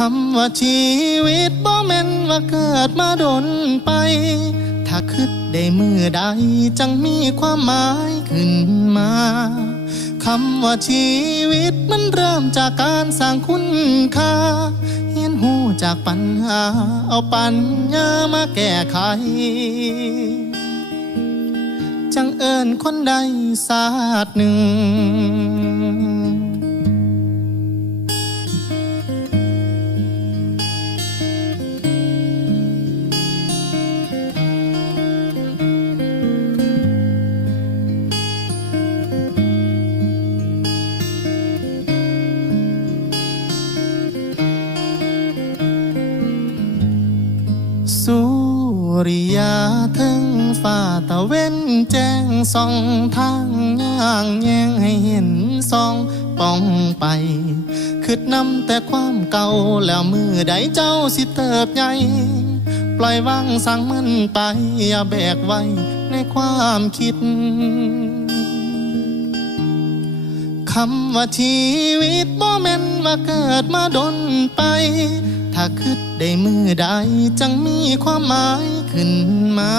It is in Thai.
คำว่าชีวิตบ่แม่นว่าเกิดมาดนไป ถ้าคิดได้มือใดจังมีความหมายขึ้นมาคำว่าชีวิตมันเริ่มจากการสร้างคุณค่าเฮียนหูจากปัญหา เอาปัญญามาแก้ไข จังเอิญคนใดศาสตร์หนึ่ง สุริยาถึงฝ่าตะเว้นแจ้งส่องทางย่างแยงให้เห็นส่องป้องไปคืดนำแต่ความเก่าแล้วมือใดเจ้าสิเติบใหญ่ปล่อยวางสั่งมันไป อย่าแบกไว้ในความคิดคำว่าชีวิตบ่แม่น ว่าเกิดมาดนไป ถ้าคิดได้มือใดจังมีความหมายขึ้นมา